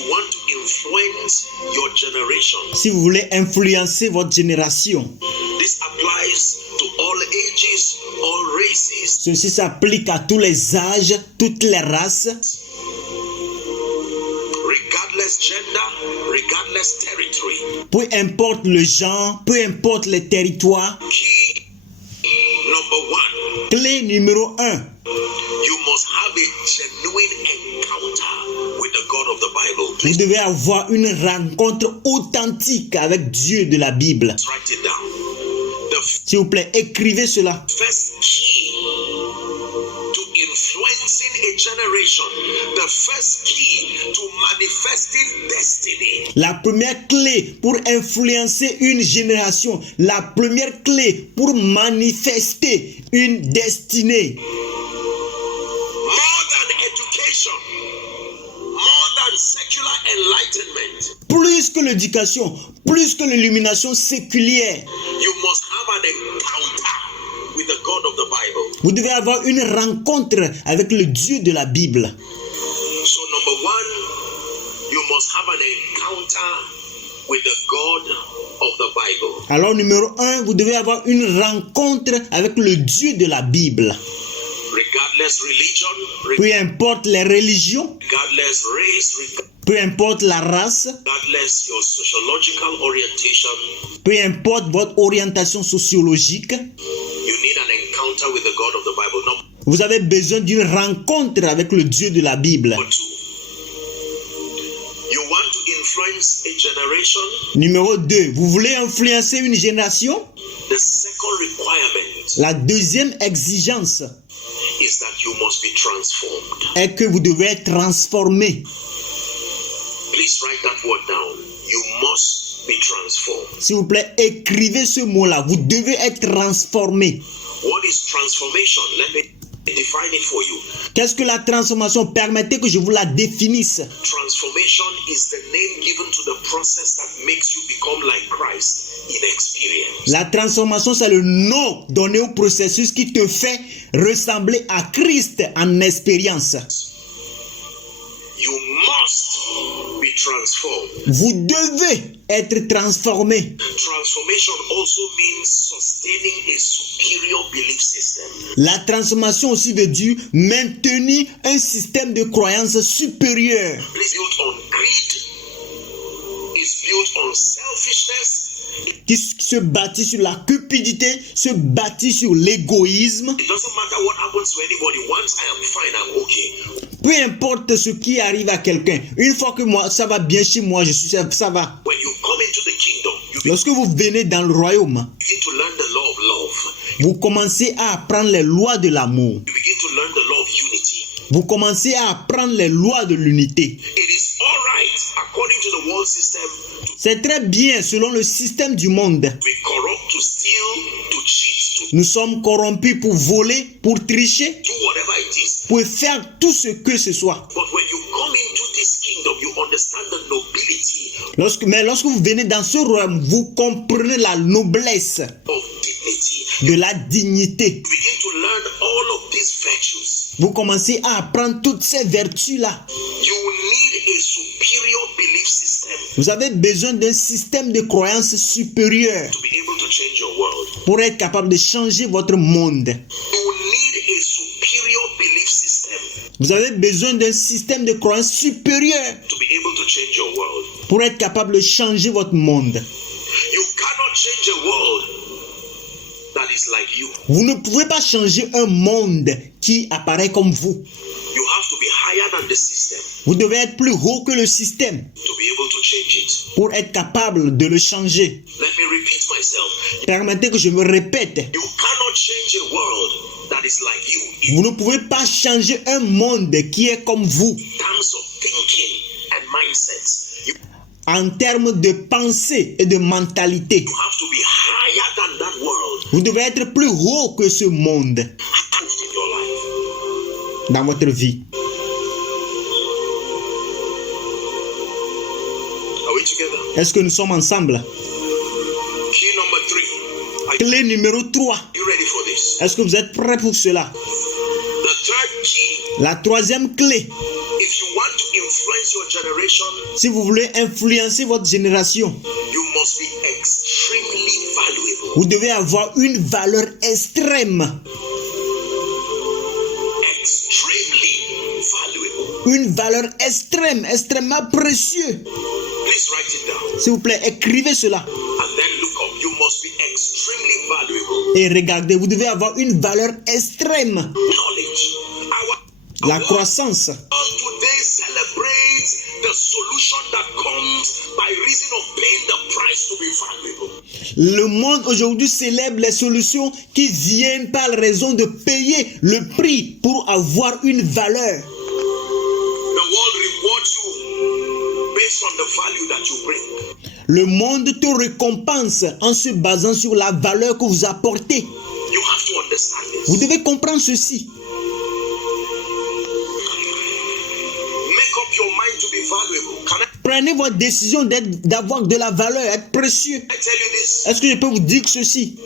you want to influence your generation, si vous voulez influencer votre génération, this applies to all ages, all races, ceci s'applique à tous les âges, toutes les races, regardless gender, regardless territory. peu importe le genre, peu importe les territoires. Key number one, Clé numéro 1, you must have a genuine encounter with the God of the Bible. vous Please devez avoir une rencontre authentique avec Dieu de la Bible. write it down. The S'il vous plaît, écrivez cela. first key to influencing a generation, the first key to manifesting destiny, La première clé pour influencer une génération, la première clé pour manifester une destinée, more than education, more than secular enlightenment, plus que l'éducation, plus que l'illumination séculière, you must have an encounter with the God of the Bible. vous devez avoir une rencontre avec le Dieu de la Bible. So number one, you must have an encounter with the God of the Bible. Alors numéro 1, vous devez avoir une rencontre avec le Dieu de la Bible. Regardless religion, Peu importe les religions, regardless race, peu importe la race, regardless your sociological orientation, peu importe votre orientation sociologique, you need an encounter with the God of the Bible. Number vous avez besoin d'une rencontre avec le Dieu de la Bible. two, you want to influence a generation. Numéro 2, vous voulez influencer une génération? The second requirement La deuxième exigence is that you must be transformed. est que vous devez être transformé. Please write that word down. You must be transformed. S'il vous plaît, écrivez ce mot-là. Vous devez être transformé. What is transformation? Let me define it for you. Qu'est-ce que la transformation? Permettez que je vous la définisse. Transformation is the name given to the process that makes you become like Christ in experience. La transformation, c'est le nom donné au processus qui te fait ressembler à Christ en expérience. You must be transformed. Vous devez être transformé. Transformation also means sustaining a superior belief system. La transformation aussi veut dire maintenir un système de croyance supérieur. It's built on greed. It's built on selfishness. Qui se bâtit sur la cupidité, se bâtit sur l'égoïsme. It doesn't matter what happens to anybody. Once I am fine, I'm okay. Peu importe ce qui arrive à quelqu'un, une fois que moi ça va bien chez moi, ça va. When you come into the kingdom, you Lorsque vous venez dans le royaume, begin to learn the law of love. vous commencez à apprendre les lois de l'amour. You begin to learn the law of unity. Vous commencez à apprendre les lois de l'unité. It is all right according to the world system to C'est très bien selon le système du monde. be corrupt, to steal, to cheat, to Nous sommes corrompus pour voler, pour tricher, do whatever it is. pour faire tout ce que ce soit. But when you come into this kingdom, you understand the nobility Mais lorsque vous venez dans ce royaume, vous comprenez la noblesse of dignity. de la dignité. You begin to learn all of these virtues. Vous commencez à apprendre toutes ces vertus-là. You need a superior belief system Vous avez besoin d'un système de croyance supérieur to be able to change your world. pour être capable de changer votre monde. You need a superior belief system Vous avez besoin d'un système de croyance supérieur to be able to change your world. pour être capable de changer votre monde. You cannot change a world that is like you. Vous ne pouvez pas changer un monde qui apparaît comme vous. You have to be higher than the system Vous devez être plus haut que le système to be able to change it. pour être capable de le changer. Let me repeat myself. Permettez que je me répète. You cannot change a world that is like you Vous ne pouvez pas changer un monde qui est comme vous in terms of thinking and mindsets. You en termes de pensée et de mentalité. have to be higher than that world Vous devez être plus haut que ce monde in your life. dans votre vie. Are we together? Est-ce que nous sommes ensemble? Key number 3. Are Clé numéro 3. you ready for this? Est-ce que vous êtes prêts pour cela? The third key, La troisième clé, if you want to influence your generation, Si vous voulez influencer votre génération, you must be extremely valuable. vous devez avoir une valeur extrême. Extremely valuable. Une valeur extrême, extrêmement précieuse. Please write it down. S'il vous plaît, écrivez cela. And then look up. You must be extremely valuable. Et regardez, vous devez avoir une valeur extrême. Knowledge. La croissance. All today celebrates the solution that comes by reason of paying the price to be valuable. Le monde aujourd'hui célèbre les solutions qui viennent par raison de payer le prix pour avoir une valeur. The world rewards you based on the value that you bring. Le monde te récompense en se basant sur la valeur que vous apportez. You have to understand this. Vous devez comprendre ceci. Make up your mind to be valuable. Can Prenez votre décision d'avoir de la valeur, être précieux. I tell you this? Est-ce que je peux vous dire ceci?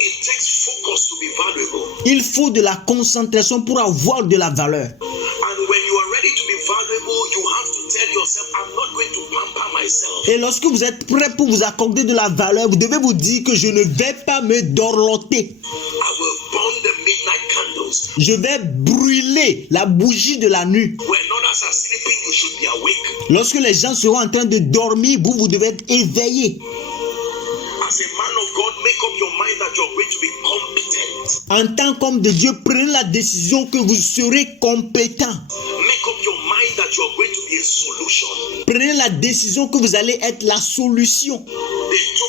It takes focus to be valuable. Il faut de la concentration pour avoir de la valeur. And when you are ready to be valuable, you have to tell yourself, I'm not going to pamper myself. Et lorsque vous êtes prêt pour vous accorder de la valeur, vous devez vous dire que je ne vais pas me dorloter. I will burn the midnight candles. Je vais brûler la bougie de la nuit. When others are sleeping, you should be awake. Lorsque les gens seront en train de dormir, vous devez être éveillé. As a man of God, make up your mind that you're going to be competent. En tant qu'homme de Dieu, prenez la décision que vous serez compétent. Make up your mind that you're going to be a solution. Prenez la décision que vous allez être la solution.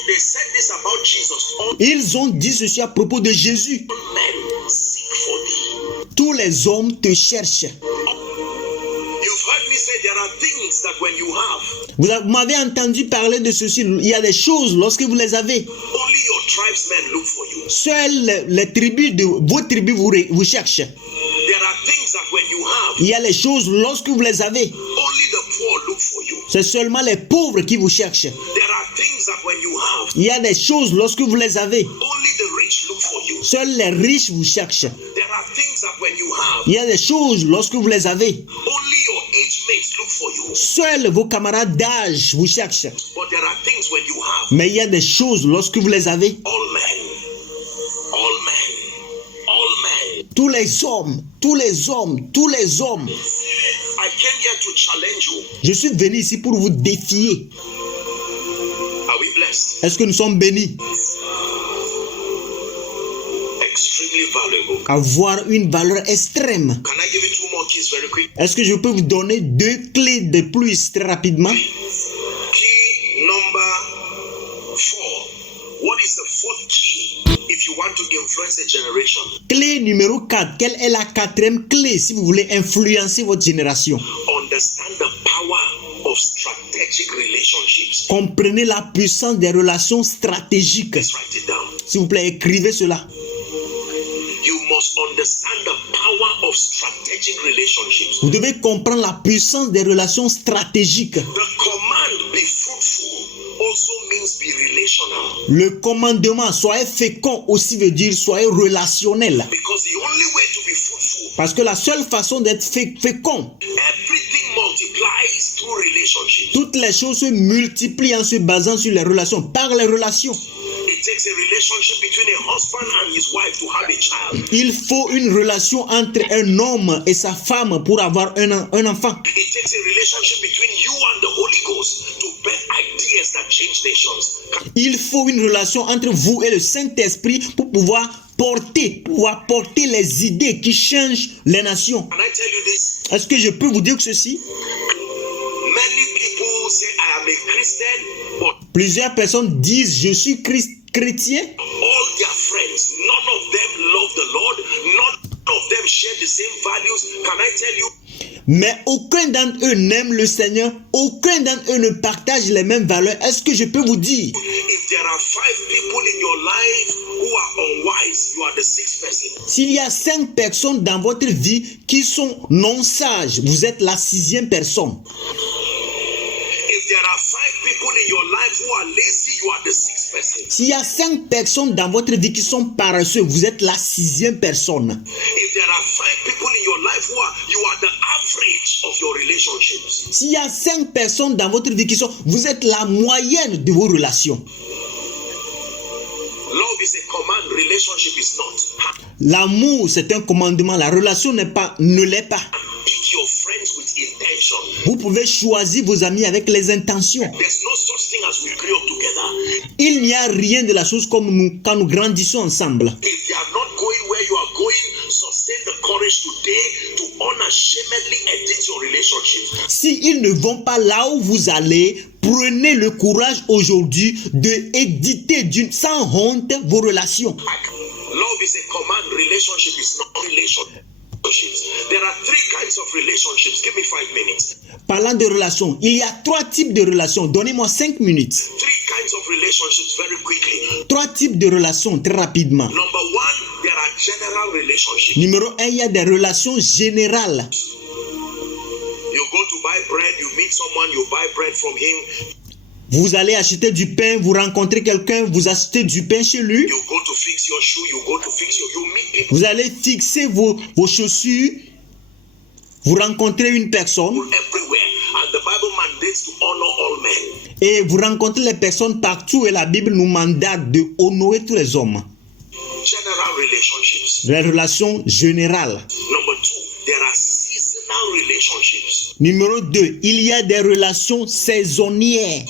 They said this about Jesus. All Ils ont dit ceci à propos de Jésus. men seek for thee. Tous les hommes te cherchent. You've heard me say there are things that when you have, Vous m'avez entendu parler de ceci. Il y a des choses, lorsque vous les avez, only your tribesmen look for you. seules les tribus de vos tribus vous cherchent. There are things that when you have, Il y a les choses, lorsque vous les avez, only the poor look for you. c'est seulement les pauvres qui vous cherchent. There are things that when you have, Il y a des choses, lorsque vous les avez, only the rich look for you. seuls les riches vous cherchent. There are things that when you have, Il y a des choses, lorsque vous les avez, only your age mates look for you. seuls vos camarades d'âge vous cherchent. But there are things when you have, Mais il y a des choses, lorsque vous les avez, all men, all men, all men. tous les hommes, tous les hommes, tous les hommes. I came here to challenge you. Je suis venu ici pour vous défier. Are we blessed? Est-ce que nous sommes bénis? Extremely valuable. Avoir une valeur extrême. Can I give you two more keys very quick? Est-ce que je peux vous donner 2 clés de plus très rapidement? Key number 4. What is the fourth key if you want to influence a generation? Clé numéro 4. Quelle est la 4e clé si vous voulez influencer votre génération? Understand the power of strategic relationships. Comprenez la puissance des relations stratégiques. Let's write it down. S'il vous plaît, écrivez cela. You must understand the power of strategic relationships. Vous devez comprendre la puissance des relations stratégiques. The command be fruitful also means be relational. Le commandement soyez fécond aussi veut dire soyez relationnel. Because the only way to be fruitful, Parce que la seule façon d'être fécond, everything multiplies through relationships. toutes les choses se multiplient en se basant sur les relations, par les relations. It takes a relationship between a husband and his wife to have a child. Il faut une relation entre un homme et sa femme pour avoir un enfant. It takes a relationship between you and the Holy Ghost to birth ideas that change nations. Il faut une relation entre vous et le Saint-Esprit pour pouvoir porter les idées qui changent les nations. Can I tell you this? Est-ce que je peux vous dire ceci? Many people say I am a Christian, but Plusieurs personnes disent je suis chrétien, all their friends, none of them love the Lord, none of them share the same values. Can I tell you? mais aucun d'entre eux n'aime le Seigneur, aucun d'entre eux ne partage les mêmes valeurs. Est-ce que je peux vous dire? If there are 5 people in your life who are unwise, you are the 6th person. S'il y a 5 personnes dans votre vie qui sont non sages, vous êtes la 6e personne. If there are 5 people in your life who are lazy, you are the 6th person. S'il y a 5 personnes dans votre vie qui sont paresseux, vous êtes la 6e personne. If there are 5 people in your life you are the average of your relationships. S'il y a 5 personnes dans votre vie qui sont, vous êtes la moyenne de vos relations. Love is a command, relationship is not. L'amour, c'est un commandement. La relation ne l'est pas. Pick your friends with intention. Vous pouvez choisir vos amis avec les intentions. There's no such thing as we grew up together. Il n'y a rien de la chose comme nous quand nous grandissons ensemble. If they are not going where you are going, sustain the courage today to unashamedly edit your relationship. Si ils ne vont pas là où vous allez, prenez le courage aujourd'hui de éditer sans honte vos relations. Love is a command, relationship is not relationship. There are 3 kinds of relationships. Give me 5 minutes. Parlant de relations, il y a 3 types de relations. Donnez-moi 5 minutes. 3 kinds of relationships very quickly. 3 types de relations très rapidement. Number 1, there are general relationships. Numéro 1, il y a des relations générales. You go to buy bread, you meet someone, you buy bread from him. Vous allez acheter du pain, vous rencontrez quelqu'un, vous achetez du pain chez lui. You go to fix your shoe, you go to fix your, you meet people Vous allez fixer vos chaussures. Vous rencontrez une personne. everywhere. And the Bible mandates to honor all men. Et vous rencontrez les personnes partout et la Bible nous mandate de honorer tous les hommes. General relationships. Les relations générales. Number 2, there are seasonal relationships. Numéro 2, il y a des relations saisonnières.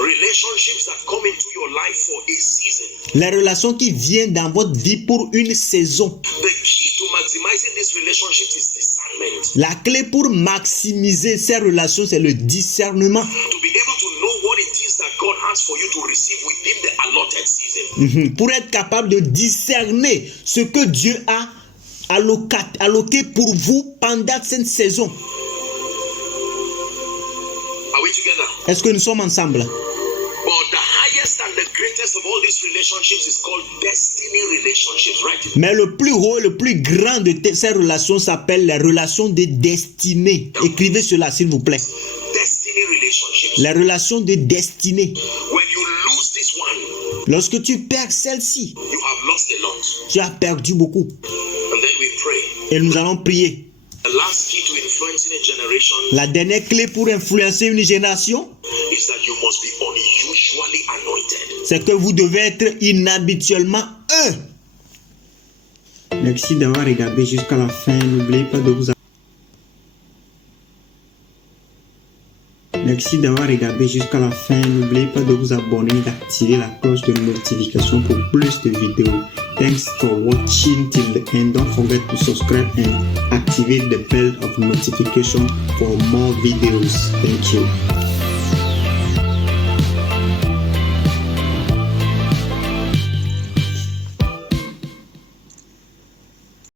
Relationships that come into your life for a season. Les relations qui viennent dans votre vie pour une saison. The key to maximizing these relationships is discernment. La clé pour maximiser ces relations, c'est le discernement. To be able to know what it is that God has for you to receive within the allotted season. Pour être capable de discerner ce que Dieu a alloqué pour vous pendant cette saison. Are we together? Est-ce que nous sommes ensemble? But the highest and the greatest of all these relationships is called destiny relationships, right? Mais le plus haut, le plus grand de ces relations s'appelle les relations de destinée. Écrivez cela, s'il vous plaît. Destiny relationships. Les relations de destinée. When you lose this one, Lorsque tu perds celle-ci, you have lost a lot. tu as perdu beaucoup. And then we pray. Et nous allons prier. The last key to influencing a generation La dernière clé pour influencer une génération, is that you must be unusually anointed. c'est que vous devez être inhabituellement un. Merci d'avoir regardé jusqu'à la fin. N'oubliez pas de vous abonner. Merci d'avoir regardé jusqu'à la fin. N'oubliez pas de vous abonner et d'activer la cloche de notification pour plus de vidéos. Thanks for watching till the end. Don't forget to subscribe and activate the bell of notification for more videos. Thank you.